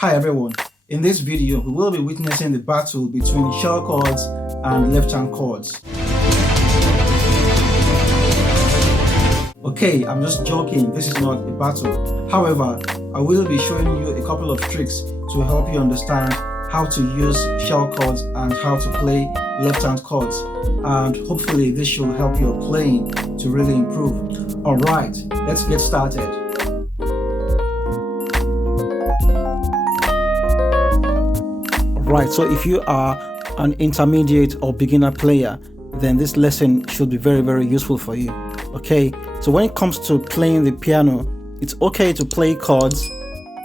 Hi everyone, in this video we will be witnessing the battle between shell chords and left-hand chords. Okay, I'm just joking, this is not a battle. However, I will be showing you a couple of tricks to help you understand how to use shell chords and how to play left-hand chords, and hopefully this should help your playing to really improve. Alright, let's get started. Right, so if you are an intermediate or beginner player, then this lesson should be very useful for you. Okay, so when it comes to playing the piano, it's okay to play chords,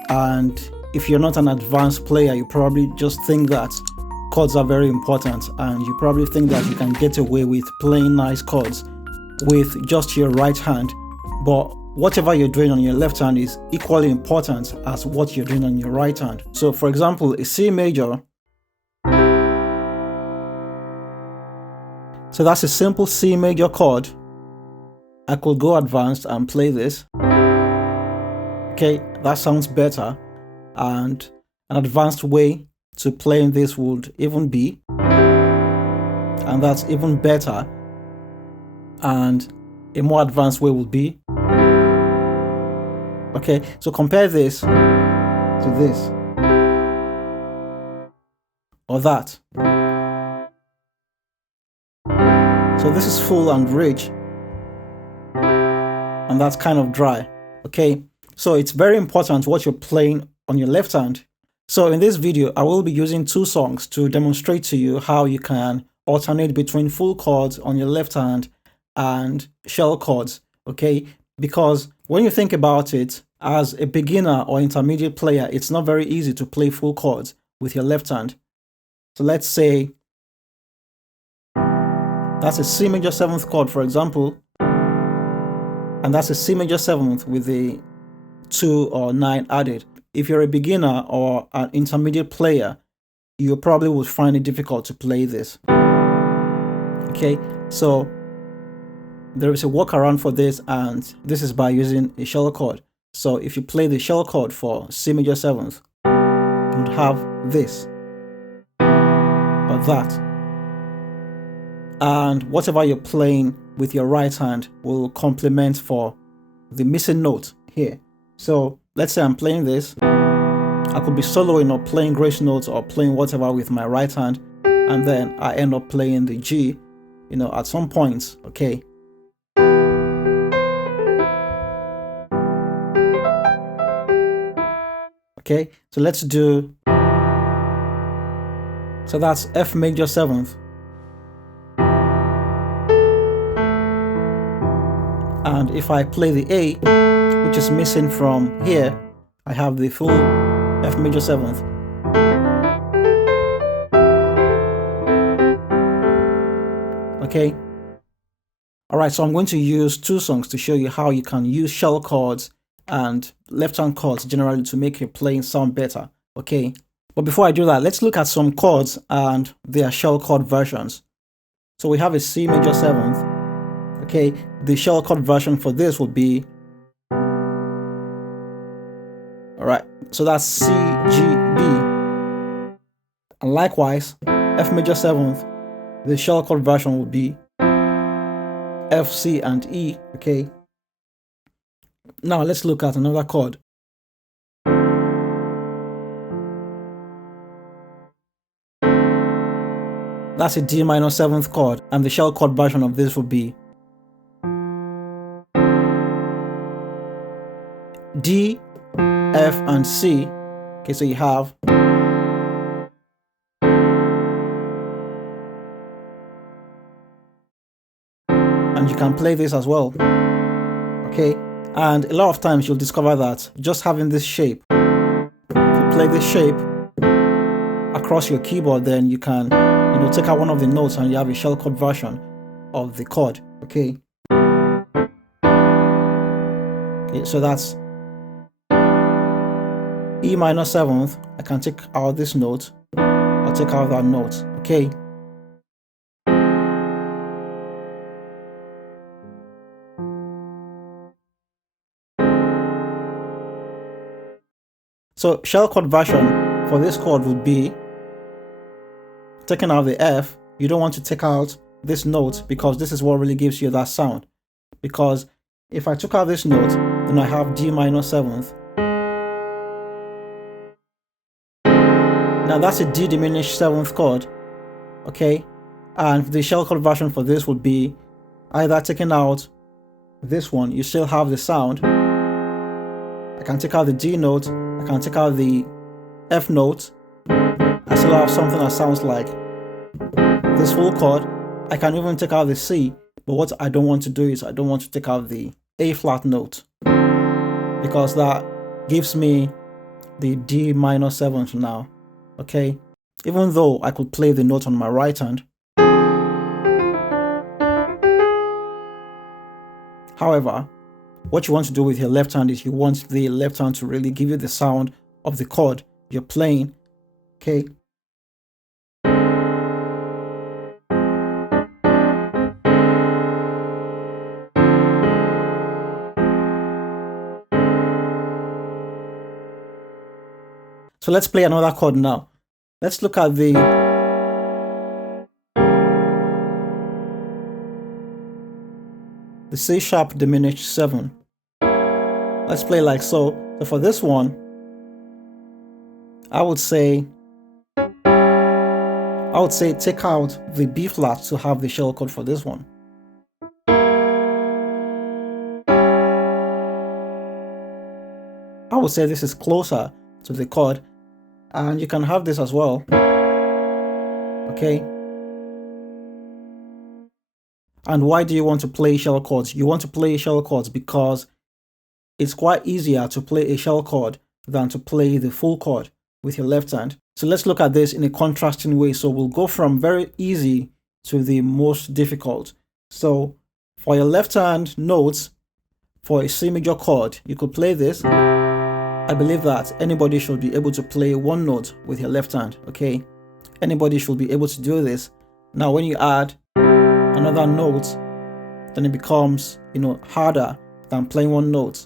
and if you're not an advanced player, you probably just think that chords are very important, and you probably think that you can get away with playing nice chords with just your right hand. But whatever you're doing on your left hand is equally important as what you're doing on your right hand. So for example, a C major. So that's a simple C major chord. I could go advanced and play this. Okay, that sounds better. And an advanced way to playing this would even be, and that's even better. And a more advanced way would be, okay, so compare this to this or that. So this is full and rich, and that's kind of dry. Okay, so it's very important what you're playing on your left hand. So in this video, I will be using two songs to demonstrate to you how you can alternate between full chords on your left hand and shell chords. Okay, because when you think about it, as a beginner or intermediate player, it's not very easy to play full chords with your left hand. So let's say that's a C major 7th chord, for example, and that's a C major 7th with the 2 or 9 added. If you're a beginner or an intermediate player, you probably would find it difficult to play this. Okay, so there is a workaround for this, and this is by using a shell chord. So if you play the shell chord for C major 7th, you would have this or that. And whatever you're playing with your right hand will complement for the missing note here. So let's say I'm playing this. I could be soloing or playing grace notes or playing whatever with my right hand, and then I end up playing the G, at some points. Okay. Okay, so let's do, so that's F major 7th. And if I play the A, which is missing from here, I have the full F major 7th. Okay. Alright, so I'm going to use two songs to show you how you can use shell chords and left-hand chords generally to make your playing sound better. Okay. But before I do that, let's look at some chords and their shell chord versions. So we have a C major 7th. Okay, the shell chord version for this will be, alright, so that's C, G, B. And likewise, F major 7th, the shell chord version will be F, C, and E. Okay, now let's look at another chord. That's a D minor 7th chord, and the shell chord version of this will be D, F, and C. Okay, so you have, and you can play this as well. Okay, and a lot of times you'll discover that just having this shape, if you play this shape across your keyboard, then you can, take out one of the notes and you have a shell chord version of the chord. Okay. Okay, so that's E minor 7th. I can take out this note or take out that note. Okay. So shellcode version for this chord would be taking out the F. You don't want to take out this note because this is what really gives you that sound. Because if I took out this note, then I have D minor 7th. Now that's a D diminished 7th chord, okay? And the shellcode version for this would be either taking out this one, you still have the sound. I can take out the D note, I can take out the F note, I still have something that sounds like this full chord. I can even take out the C, but what I don't want to do is I don't want to take out the A flat note because that gives me the D minor 7th now, okay? Even though I could play the note on my right hand. However, what you want to do with your left hand is you want the left hand to really give you the sound of the chord you're playing, okay? So let's play another chord now. Let's look at the C sharp diminished 7. Let's play like so. So for this one, I would say take out the B flat to have the shellcode for this one. I would say this is closer to the chord, and you can have this as well, okay? And why do you want to play shell chords? You want to play shell chords because it's quite easier to play a shell chord than to play the full chord with your left hand. So let's look at this in a contrasting way. So we'll go from very easy to the most difficult. So for your left hand notes, for a C major chord, you could play this. I believe that anybody should be able to play one note with your left hand, okay? Anybody should be able to do this. Now when you add another note, then it becomes, harder than playing one note.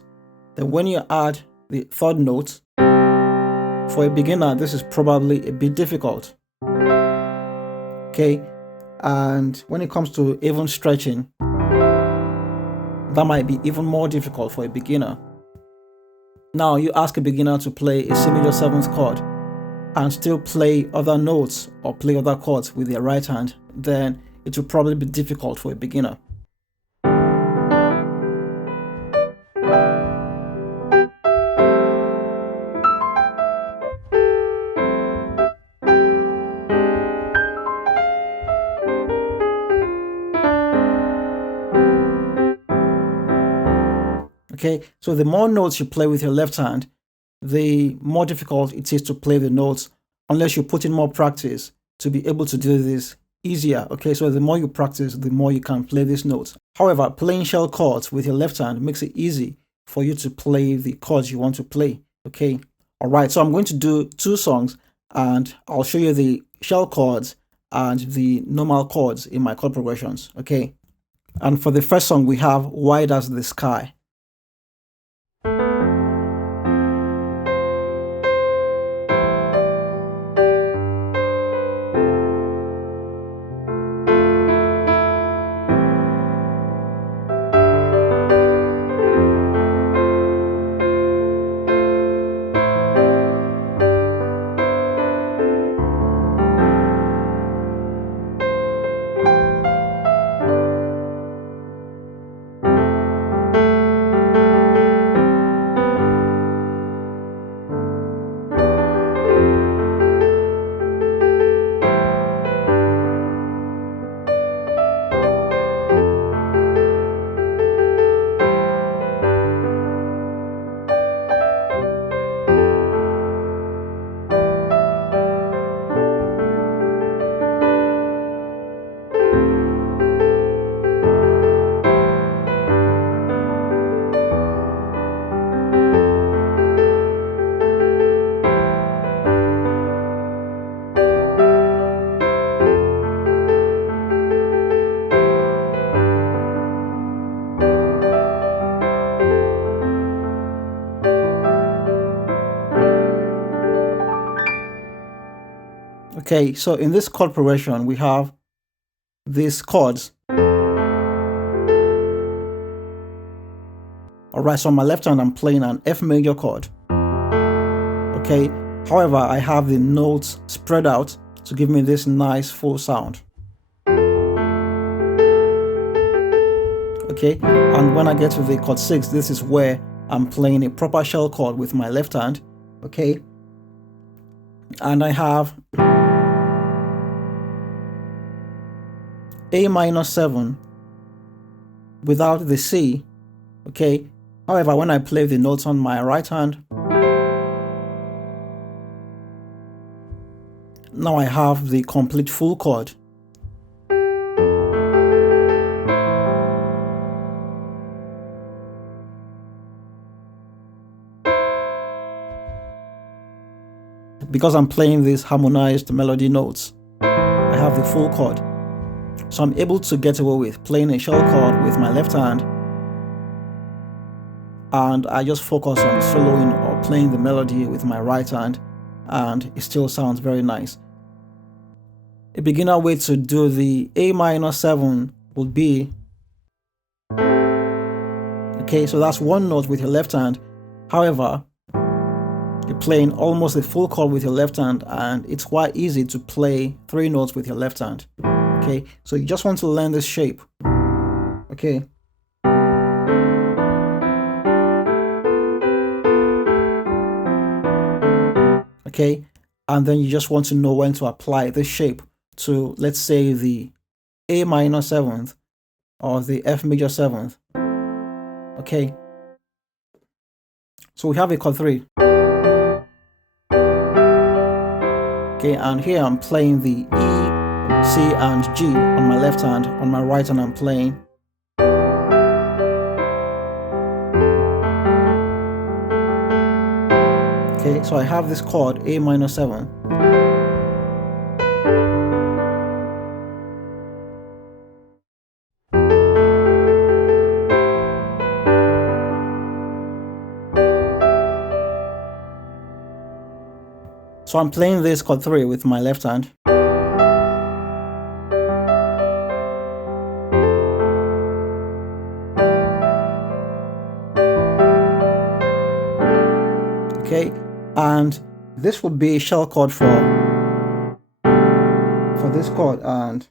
Then when you add the third note, for a beginner, this is probably a bit difficult, okay? And when it comes to even stretching, that might be even more difficult for a beginner. Now you ask a beginner to play a C major 7th chord and still play other notes or play other chords with their right hand, then it will probably be difficult for a beginner. Okay, so the more notes you play with your left hand, the more difficult it is to play the notes unless you put in more practice to be able to do this easier. Okay, so the more you practice, the more you can play these notes. However, playing shell chords with your left hand makes it easy for you to play the chords you want to play. Okay, all right, so I'm going to do 2 songs and I'll show you the shell chords and the normal chords in my chord progressions. Okay, and for the first song, we have Wide as the Sky. Okay, so in this chord progression, we have these chords. Alright, so on my left hand, I'm playing an F major chord. Okay, however, I have the notes spread out to give me this nice full sound. Okay, and when I get to the chord 6, this is where I'm playing a proper shell chord with my left hand. Okay, and I have A minor 7 without the C. Okay, however, when I play the notes on my right hand, now I have the complete full chord. Because I'm playing these harmonized melody notes, I have the full chord. So I'm able to get away with playing a shell chord with my left hand, and I just focus on soloing or playing the melody with my right hand, and it still sounds very nice. A beginner way to do the A minor 7 would be, okay, so that's one note with your left hand. However, you're playing almost a full chord with your left hand, and it's quite easy to play 3 notes with your left hand. Okay, so you just want to learn this shape. Okay. Okay, and then you just want to know when to apply this shape to, let's say, the A minor 7th or the F major 7th. Okay, so we have a chord 3. Okay, and here I'm playing the E, C, and G on my left hand. On my right hand, I'm playing okay, so I have this chord A minor 7. So I'm playing this chord 3 with my left hand. Okay, and this would be a shell chord for this chord, and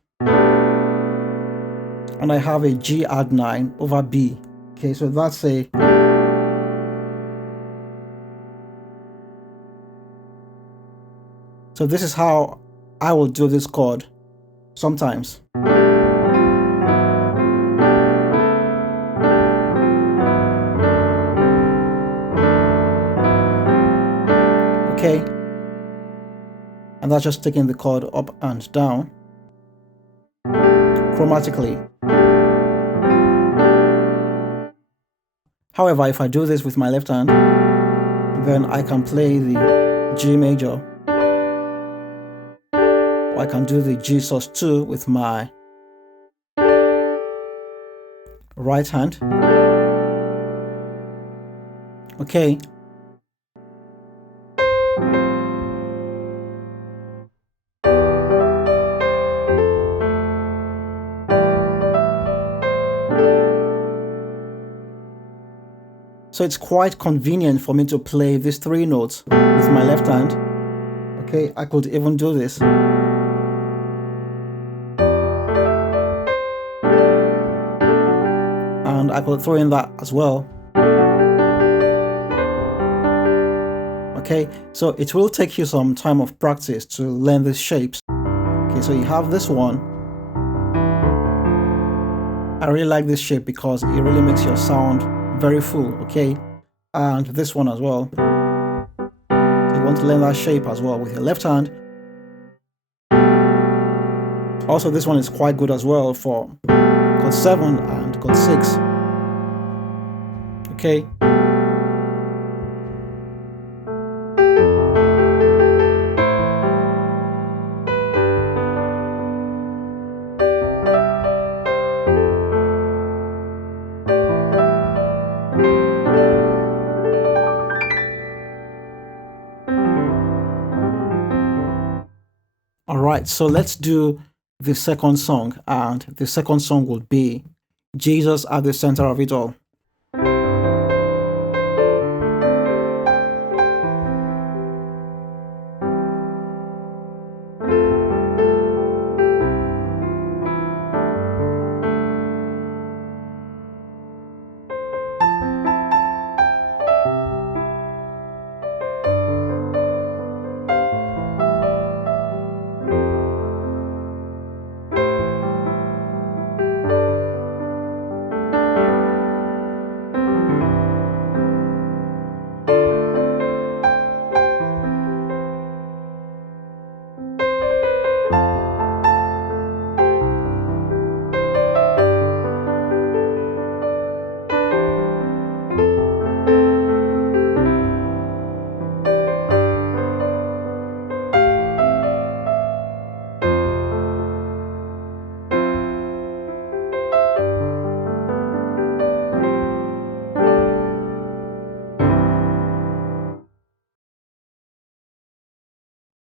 I have a G add 9 over B. Okay, so that's a so this is how I will do this chord sometimes. Okay, and that's just taking the chord up and down chromatically. However, if I do this with my left hand, then I can play the G major, or I can do the G sus2 with my right hand. Okay. So it's quite convenient for me to play these 3 notes with my left hand. Okay, I could even do this. And I could throw in that as well. Okay, so it will take you some time of practice to learn these shapes. Okay, so you have this one. I really like this shape because it really makes your sound very full, okay? And this one as well. So you want to learn that shape as well with your left hand. Also, this one is quite good as well for chord 7 and chord 6. Okay. All right, so let's do the second song, and the second song would be Jesus at the Center of It All.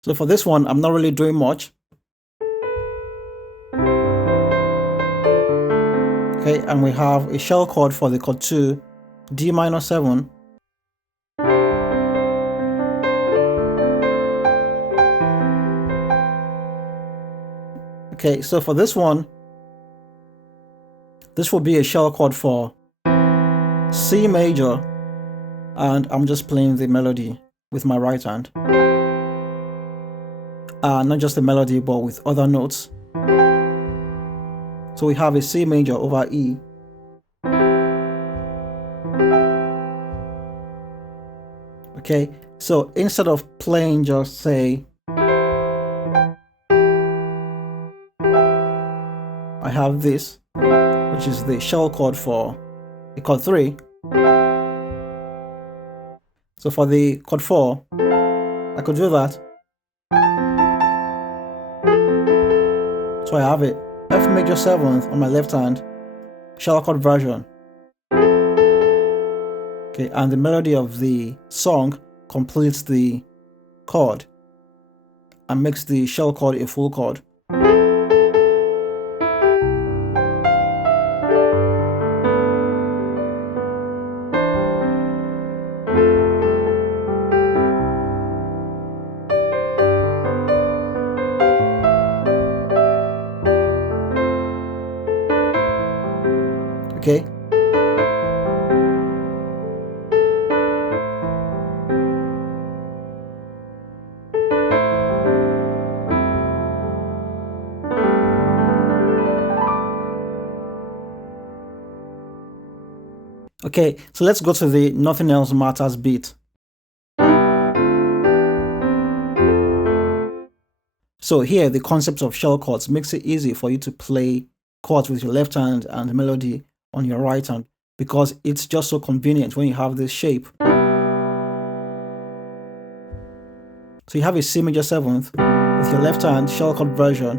So for this one, I'm not really doing much. Okay, and we have a shell chord for the chord 2, D minor 7. Okay, so for this one, this will be a shell chord for C major, and I'm just playing the melody with my right hand. Not just the melody, but with other notes. So we have a C major over E. Okay, so instead of playing just say, I have this, which is the shell chord for the chord 3. So for the chord 4, I could do that. So I have it F major 7th on my left hand, shell chord version. Okay, and the melody of the song completes the chord and makes the shell chord a full chord. Okay. Okay, so let's go to the Nothing Else Matters beat. So here, the concept of shell chords makes it easy for you to play chords with your left hand and melody on your right hand, because it's just so convenient when you have this shape. So you have a C major 7th with your left hand, shell chord version,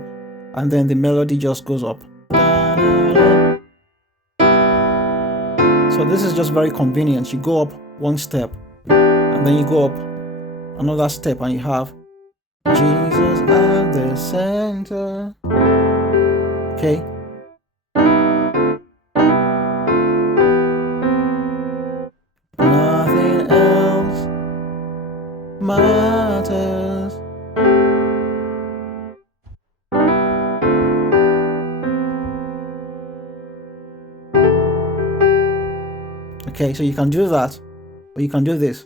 and then the melody just goes up. So this is just very convenient. You go up one step, and then you go up another step, and you have Jesus at the center. Okay. Nothing else matters. Okay, so you can do that, or you can do this.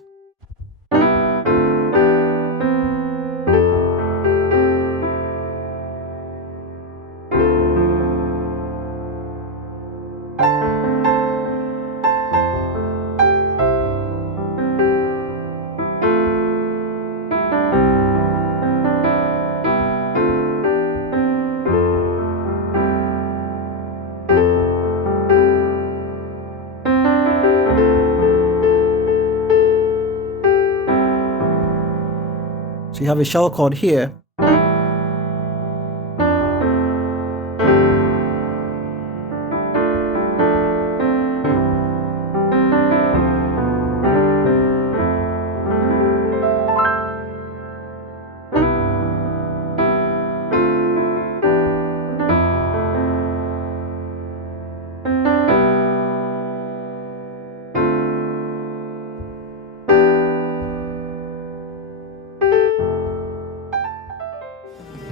So you have a shell chord here.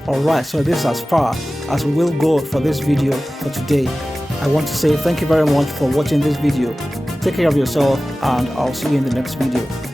Alright, so this is as far as we will go for this video for today. I want to say thank you very much for watching this video. Take care of yourself, and I'll see you in the next video.